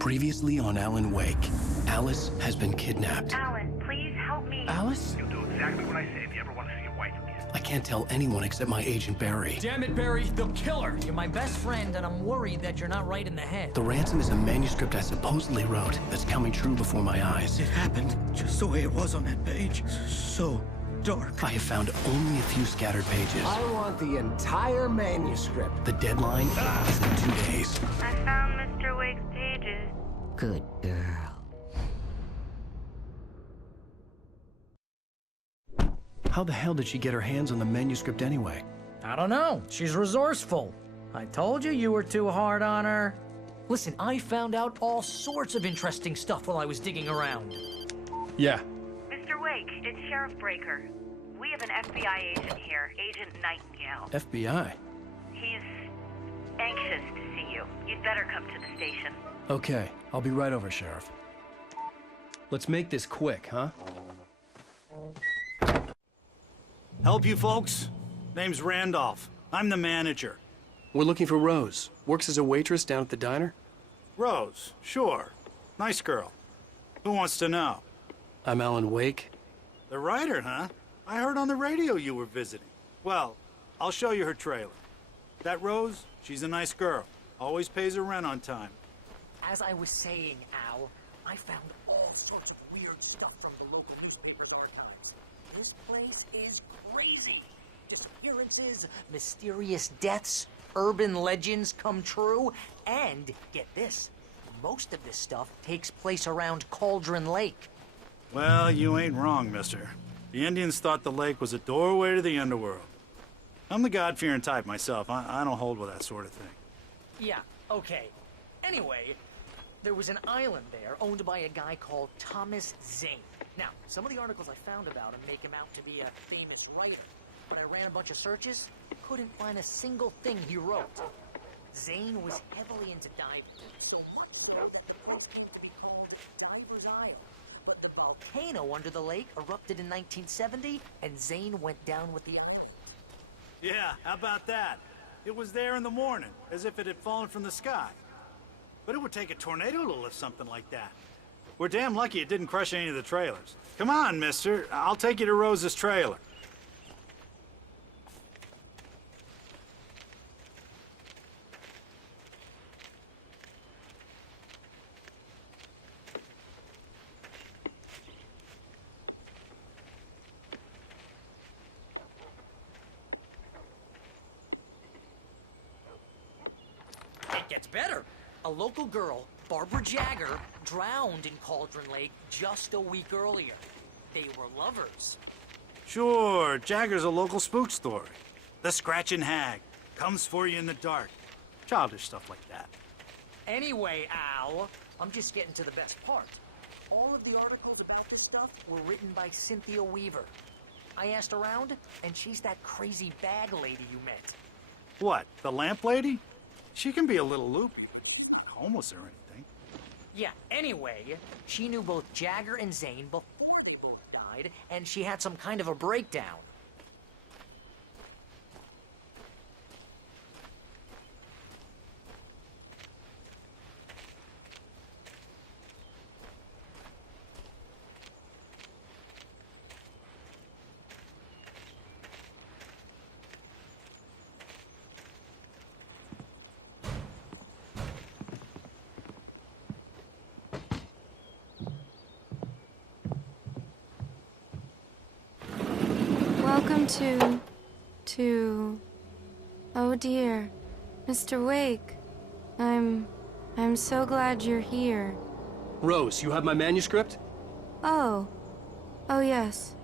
Previously on Alan Wake, Alice has been kidnapped. Alan, please help me. Alice? You'll do exactly what I say if you ever want to see your wife again. I can't tell anyone except my agent Barry. Damn it, Barry, they'll kill her! You're my best friend, and I'm worried that you're not right in the head. The ransom is a manuscript I supposedly wrote that's coming true before my eyes. It happened just the way it was on that page. So dark. I have found only a few scattered pages. I want the entire manuscript. The deadline is in 2 days. I found Mr. Wake's pages. Good girl. How the hell did she get her hands on the manuscript anyway? I don't know. She's resourceful. I told you were too hard on her. Listen, I found out all sorts of interesting stuff while I was digging around. Yeah. Mr. Wake, it's Sheriff Breaker. We have an FBI agent here, Agent Nightingale. FBI? He's anxious to see you. You'd better come to the station. Okay, I'll be right over, Sheriff. Let's make this quick, huh? Help you folks? Name's Randolph. I'm the manager. We're looking for Rose. Works as a waitress down at the diner. Rose, sure. Nice girl. Who wants to know? I'm Alan Wake. The writer, huh? I heard on the radio you were visiting. Well, I'll show you her trailer. That Rose, she's a nice girl. Always pays her rent on time. As I was saying, Al, I found all sorts of weird stuff from the local newspaper's archives. This place is crazy. Disappearances, mysterious deaths, urban legends come true, and, get this, most of this stuff takes place around Cauldron Lake. Well, you ain't wrong, mister. The Indians thought the lake was a doorway to the underworld. I'm the God-fearing type myself. I don't hold with that sort of thing. Yeah, okay. Anyway, there was an island there owned by a guy called Thomas Zane. Now, some of the articles I found about him make him out to be a famous writer, but I ran a bunch of searches, couldn't find a single thing he wrote. Zane was heavily into diving, so much so that the place came to be called Diver's Isle. But the volcano under the lake erupted in 1970, and Zane went down with the island. Yeah, how about that? It was there in the morning, as if it had fallen from the sky. But it would take a tornado to lift something like that. We're damn lucky it didn't crush any of the trailers. Come on, mister. I'll take you to Rose's trailer. It gets better. A local girl, Barbara Jagger, drowned in Cauldron Lake just a week earlier. They were lovers. Sure, Jagger's a local spook story. The Scratching Hag comes for you in the dark. Childish stuff like that. Anyway, Al, I'm just getting to the best part. All of the articles about this stuff were written by Cynthia Weaver. I asked around, and she's that crazy bag lady you met. What, the lamp lady? She can be a little loopy. Not homeless or anything. Yeah, anyway, she knew both Jagger and Zane before they both died, and she had some kind of a breakdown. Welcome to... Oh dear, Mr. Wake. I'm so glad you're here. Rose, you have my manuscript? Oh. Oh yes.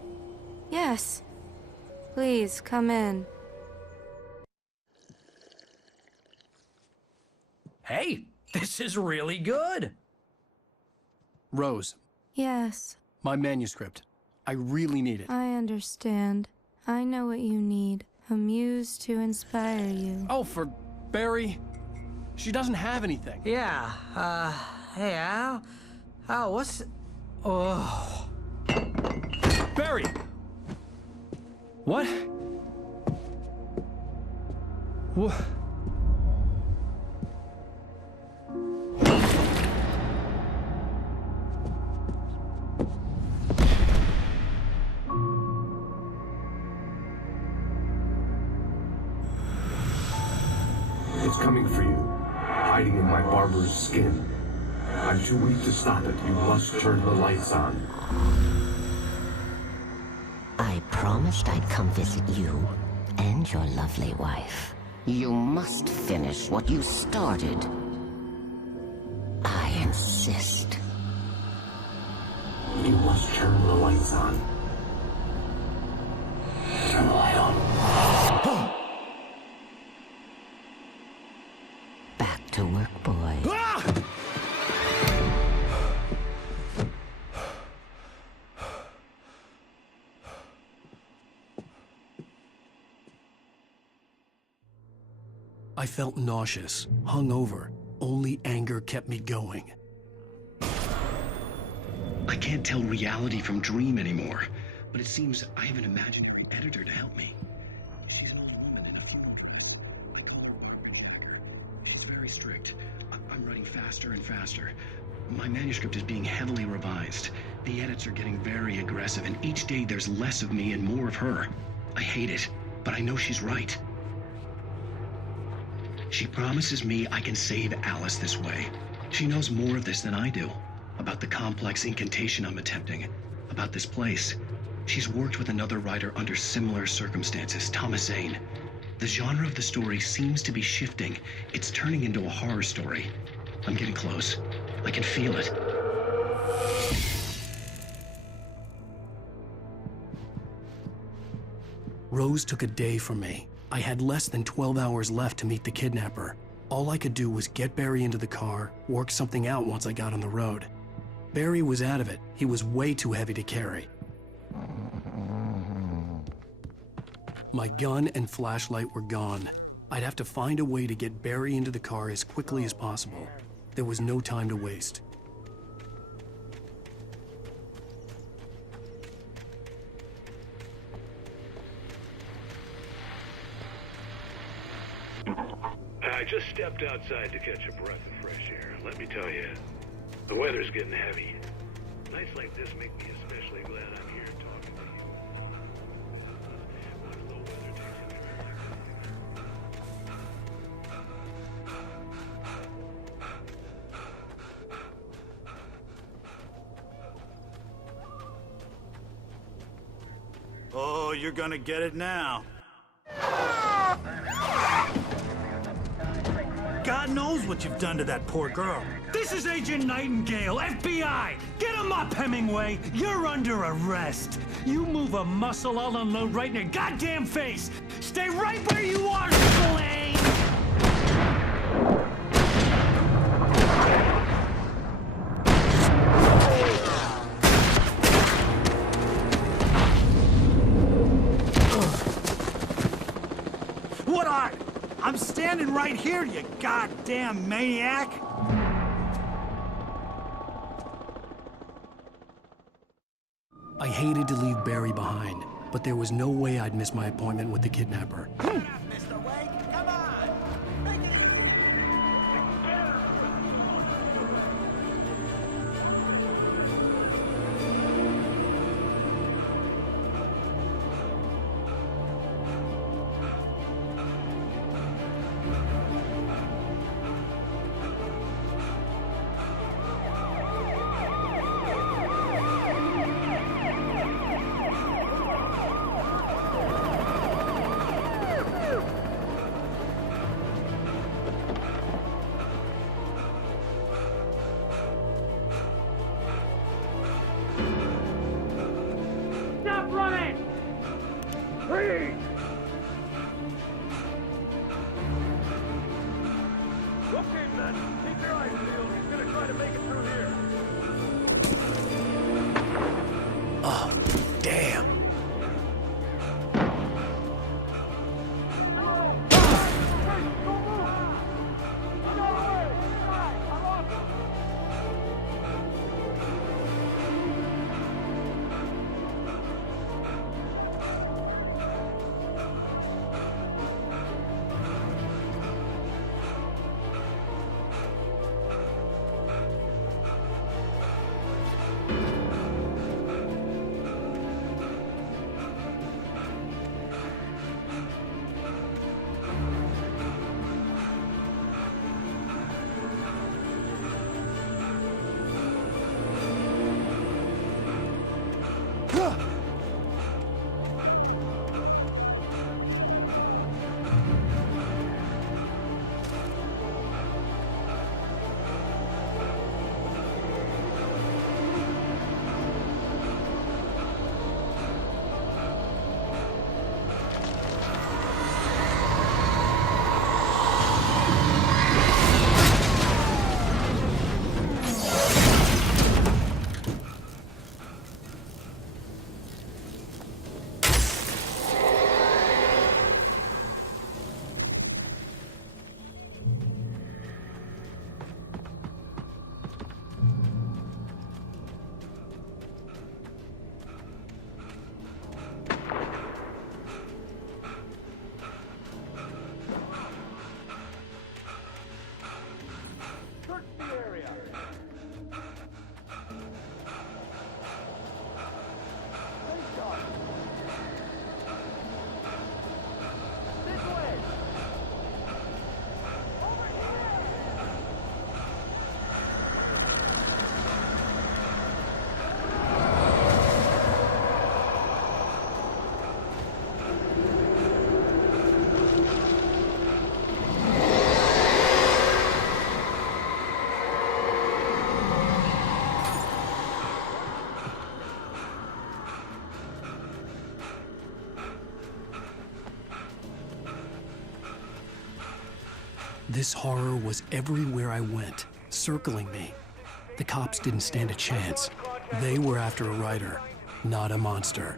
Yes. Please, come in. Hey, this is really good. Rose, Yes, my manuscript. I really need it. I understand. I know what you need. A muse to inspire you. Oh, for Barry. She doesn't have anything. Yeah, hey, Al. Al, what's... Oh... Barry! What? What? skin. I'm too weak to stop it. You must turn the lights on. I promised I'd come visit you and your lovely wife. You must finish what you started. I insist. You must turn the lights on. Turn the light on. Back to work, boy. I felt nauseous, hungover. Only anger kept me going. I can't tell reality from dream anymore, but it seems I have an imaginary editor to help me. She's an old woman in a funeral director. I call her Barbara Jagger. She's very strict. I'm writing faster and faster. My manuscript is being heavily revised. The edits are getting very aggressive, and each day there's less of me and more of her. I hate it, but I know she's right. She promises me I can save Alice this way. She knows more of this than I do. About the complex incantation I'm attempting. About this place. She's worked with another writer under similar circumstances, Thomas Zane. The genre of the story seems to be shifting. It's turning into a horror story. I'm getting close. I can feel it. Rose took a day from me. I had less than 12 hours left to meet the kidnapper. All I could do was get Barry into the car, work something out once I got on the road. Barry was out of it. He was way too heavy to carry. My gun and flashlight were gone. I'd have to find a way to get Barry into the car as quickly as possible. There was no time to waste. I just stepped outside to catch a breath of fresh air. Let me tell you, the weather's getting heavy. Nights like this make me especially glad I'm here talking to you. When low weather takes Oh, you're gonna get it now. God knows what you've done to that poor girl. This is Agent Nightingale, FBI! Get him up, Hemingway! You're under arrest! You move a muscle, I'll unload right in your goddamn face! Stay right where you are, Slane! What are? I'm standing right here, you goddamn maniac! I hated to leave Barry behind, but there was no way I'd miss my appointment with the kidnapper. Mr. Wake, come on! Make it easy! area. This way. This horror was everywhere I went, circling me. The cops didn't stand a chance. They were after a writer, not a monster.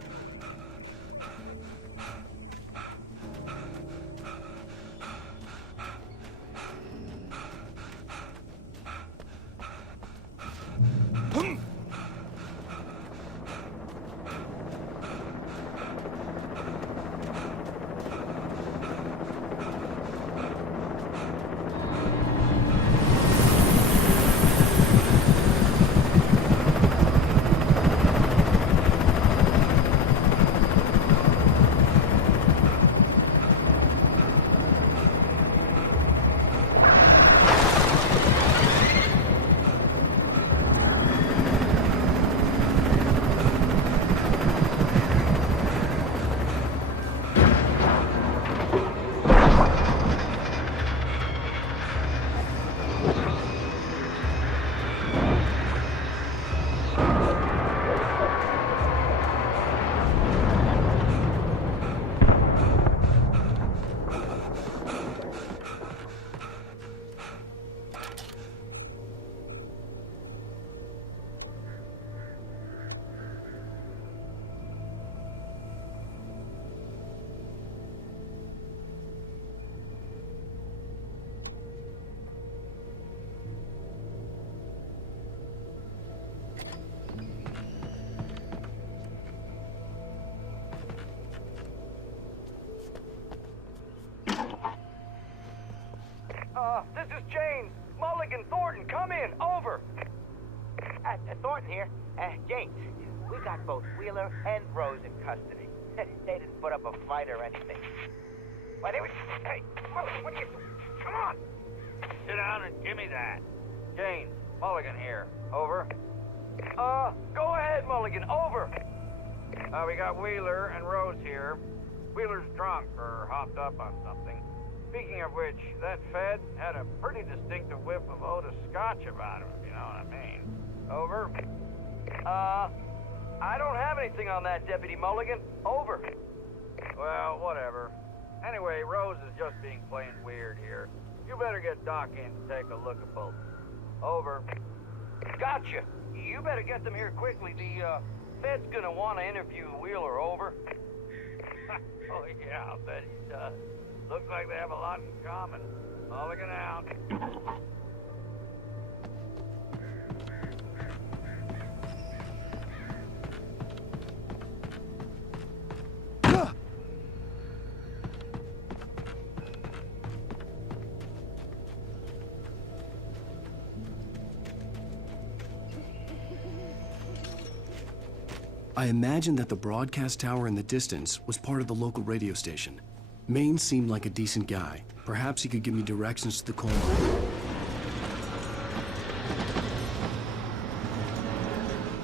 This is James. Mulligan, Thornton, come in. Over. Thornton here. James, we got both Wheeler and Rose in custody. They didn't put up a fight or anything. Why, they were... Hey, Mulligan, what are you doing? Come on. Sit down and give me that. James, Mulligan here. Over. Go ahead, Mulligan. Over. We got Wheeler and Rose here. Wheeler's drunk or hopped up on something. Speaking of which, that Fed had a pretty distinctive whiff of Otis Scotch about him, if you know what I mean. Over. I don't have anything on that, Deputy Mulligan. Over. Well, whatever. Anyway, Rose is just being plain weird here. You better get Doc in to take a look at both. Over. Gotcha. You better get them here quickly. The, Fed's gonna want to interview Wheeler. Over. Oh, yeah, I'll bet he does. Looks like they have a lot in common. Mulligan out. I imagined that the broadcast tower in the distance was part of the local radio station. Maine seemed like a decent guy. Perhaps he could give me directions to the coal mine.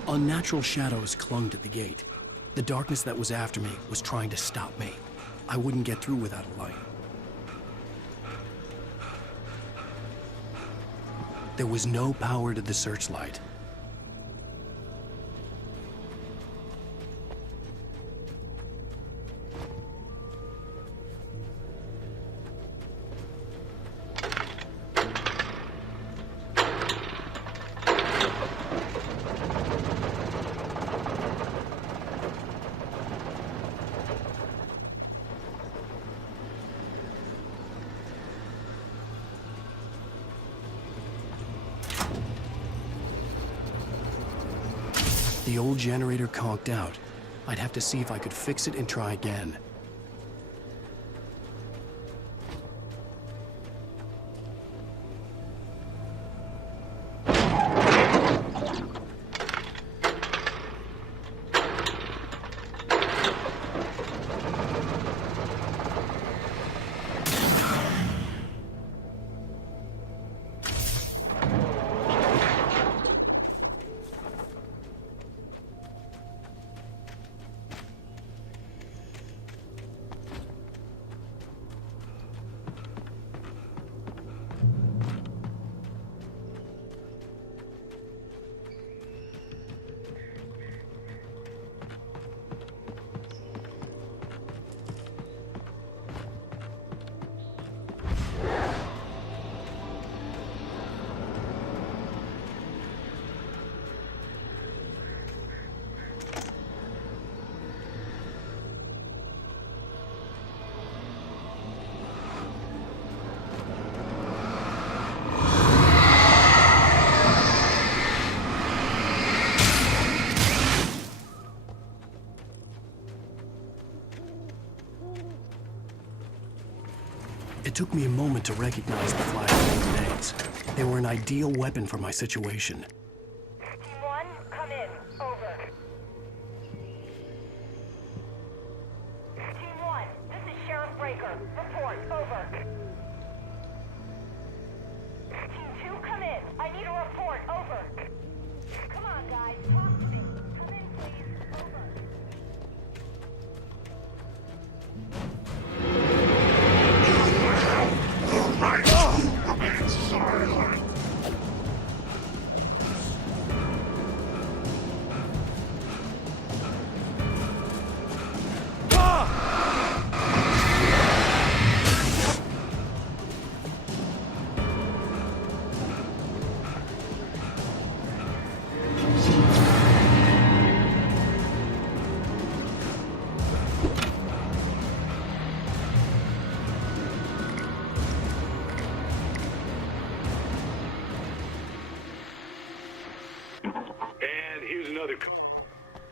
Unnatural shadows clung to the gate. The darkness that was after me was trying to stop me. I wouldn't get through without a light. There was no power to the searchlight. The old generator conked out. I'd have to see if I could fix it and try again. It took me a moment to recognize the flashbang grenades. They were an ideal weapon for my situation. Team 1, come in. Over. Team 1, this is Sheriff Breaker. Report. Over. Team 2, come in. I need a report. Over. Come on, guys. Talk to me. Come in, please. Over.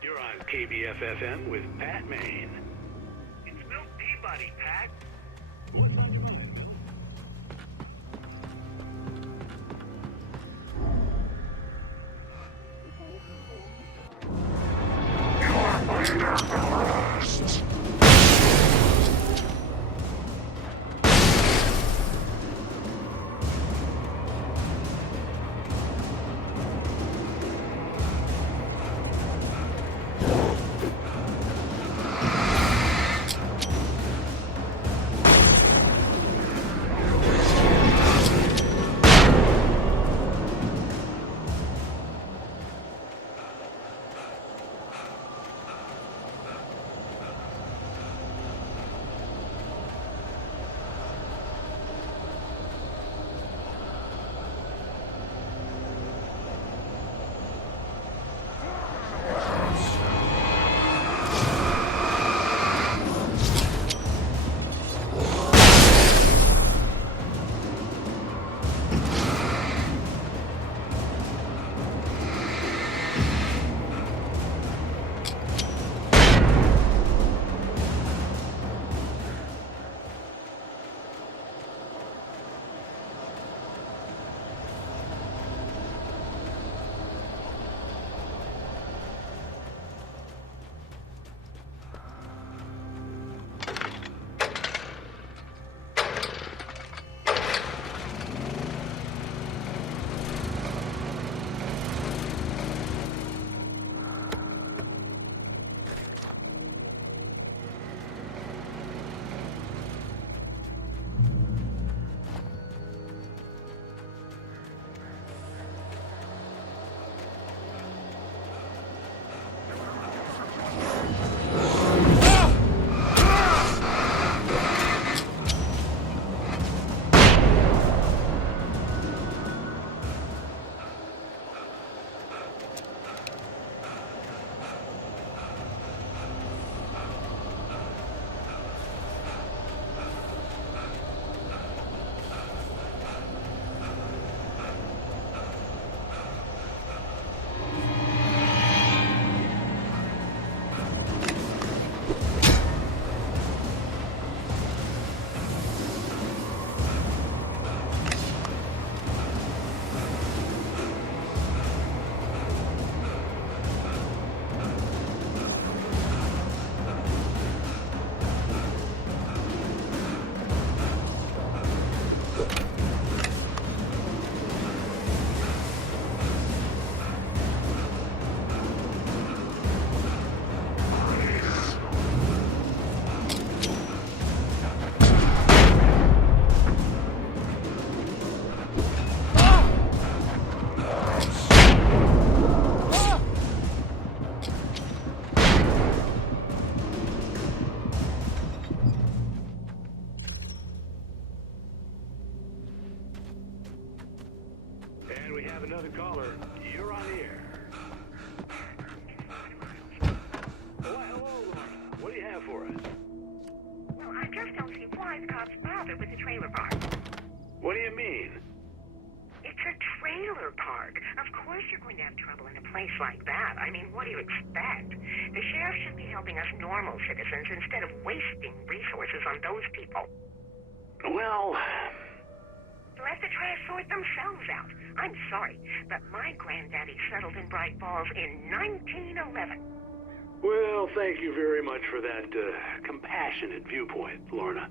You're on KBFFM with Pat Maine. It's Milt Peabody, Pat. And we have another caller. You're on the air. Oh, hello, Lorna. What do you have for us? Well, I just don't see why the cops bother with the trailer park. What do you mean? It's a trailer park. Of course you're going to have trouble in a place like that. I mean, what do you expect? The sheriff should be helping us normal citizens instead of wasting resources on those people. Well... Let the trash sort themselves out. I'm sorry, but my granddaddy settled in Bright Falls in 1911. Well, thank you very much for that, compassionate viewpoint, Lorna.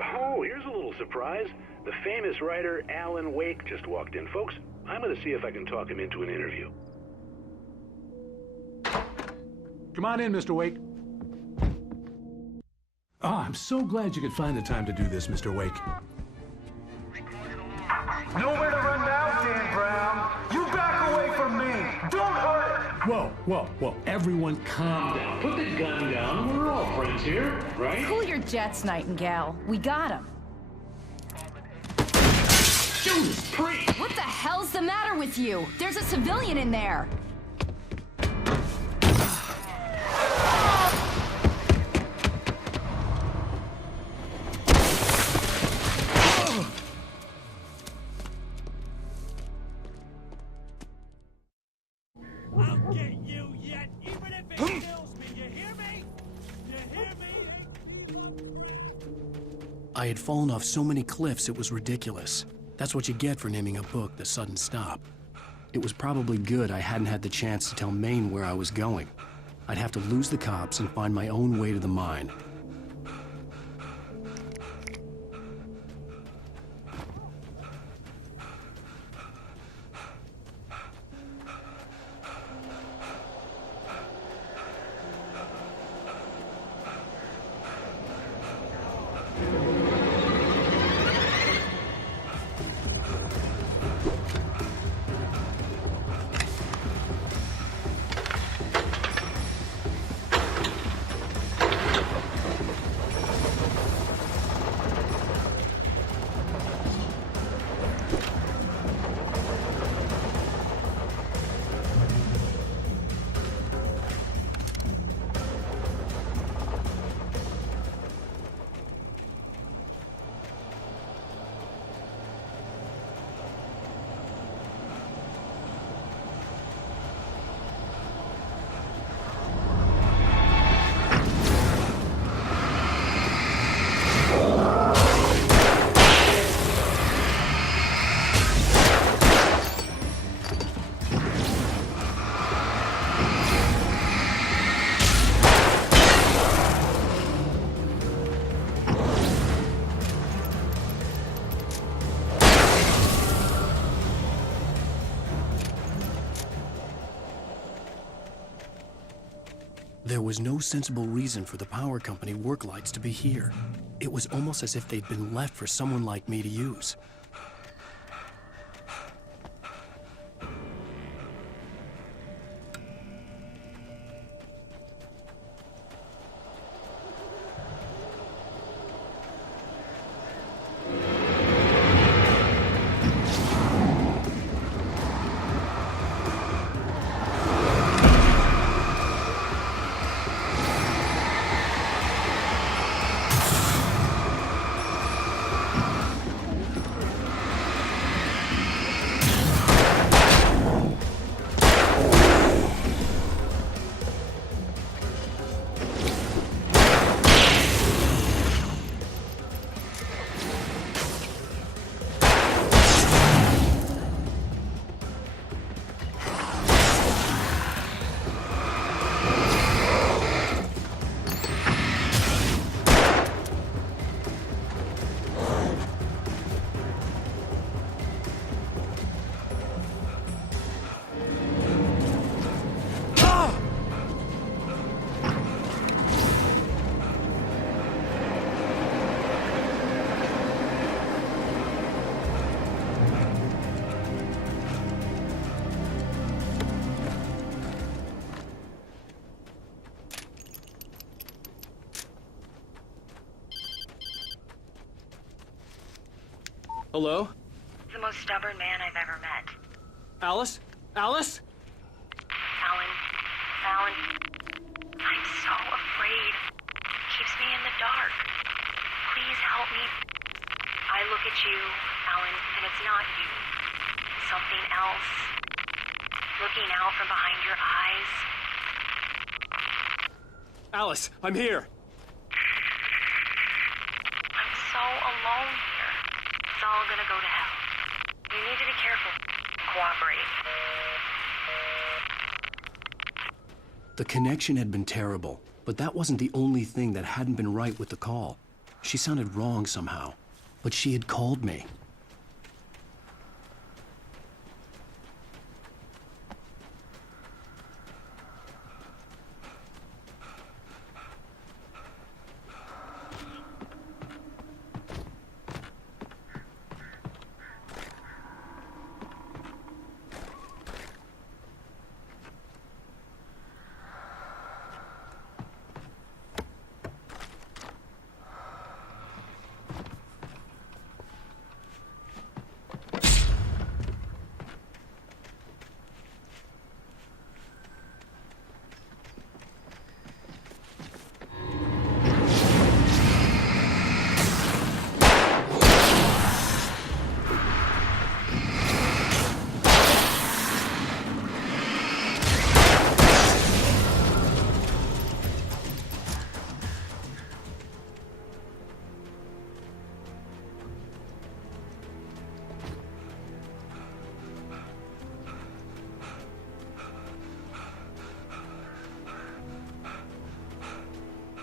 Oh, here's a little surprise. The famous writer Alan Wake just walked in. Folks, I'm gonna see if I can talk him into an interview. Come on in, Mr. Wake. Oh, I'm so glad you could find the time to do this, Mr. Wake. Nowhere to run now, Dan Brown. You back away from me. Don't hurt. Whoa. Everyone calm down. Put the gun down. We're all friends here, right? Cool your jets, Nightingale. We got him. Judas Priest! What the hell's the matter with you? There's a civilian in there. I'll get you yet, even if it kills me. You hear me? You hear me? I had fallen off so many cliffs it was ridiculous. That's what you get for naming a book The Sudden Stop. It was probably good I hadn't had the chance to tell Maine where I was going. I'd have to lose the cops and find my own way to the mine. There was no sensible reason for the power company work lights to be here. It was almost as if they'd been left for someone like me to use. Hello? The most stubborn man I've ever met. Alice? Alice? Alan, I'm so afraid. It keeps me in the dark. Please help me. I look at you, Alan, and it's not you. Something else. Looking out from behind your eyes. Alice, I'm here. I'm alone here. It's all gonna go to hell. You need to be careful. Cooperate. The connection had been terrible, but that wasn't the only thing that hadn't been right with the call. She sounded wrong somehow, but she had called me.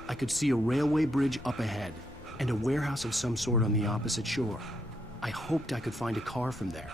I could see a railway bridge up ahead, and a warehouse of some sort on the opposite shore. I hoped I could find a car from there.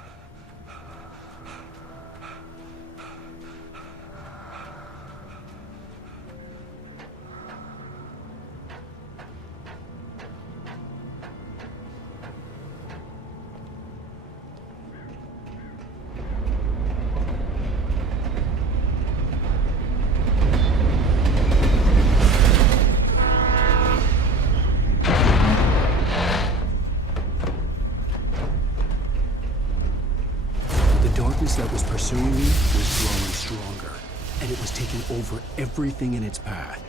That was pursuing me was growing stronger, and it was taking over everything in its path.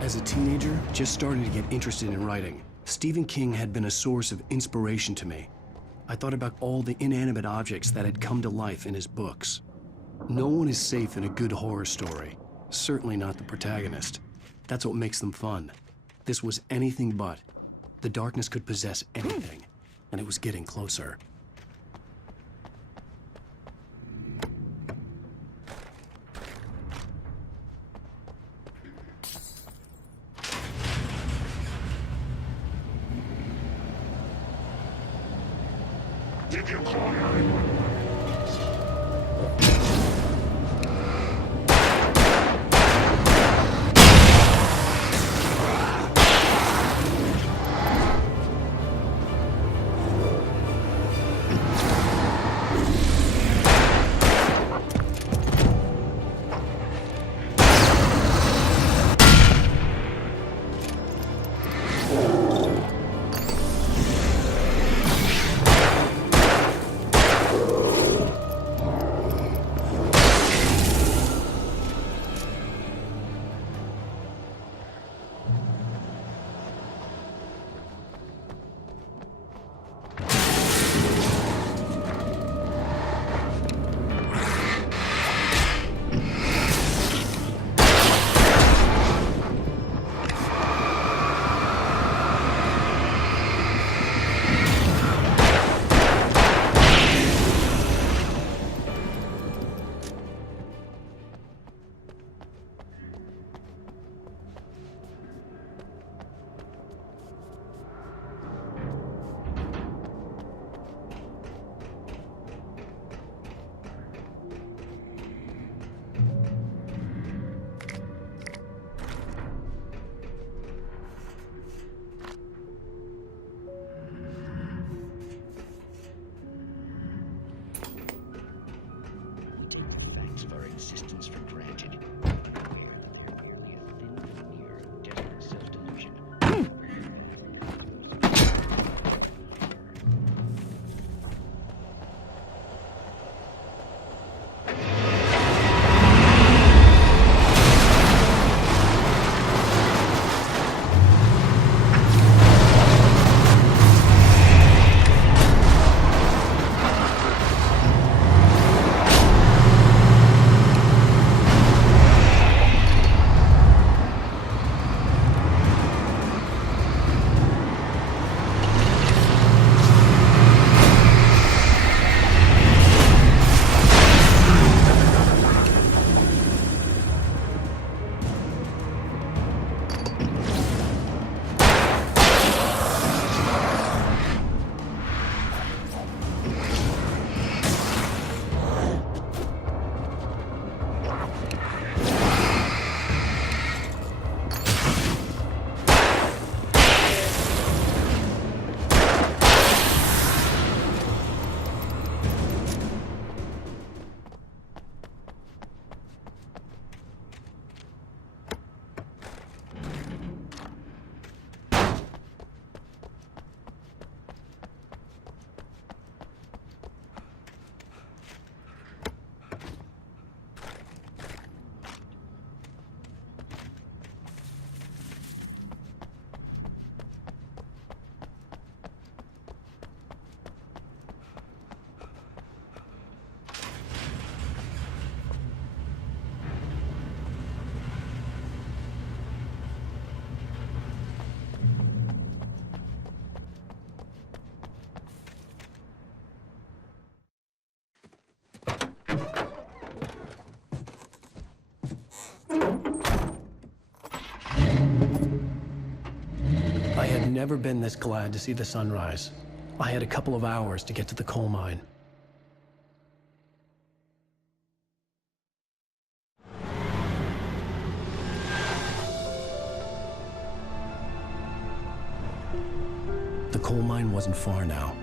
As a teenager, just starting to get interested in writing, Stephen King had been a source of inspiration to me. I thought about all the inanimate objects that had come to life in his books. No one is safe in a good horror story, certainly not the protagonist. That's what makes them fun. This was anything but. The darkness could possess anything, and it was getting closer. Did you call her? I had never been this glad to see the sunrise. I had a couple of hours to get to the coal mine. The coal mine wasn't far now.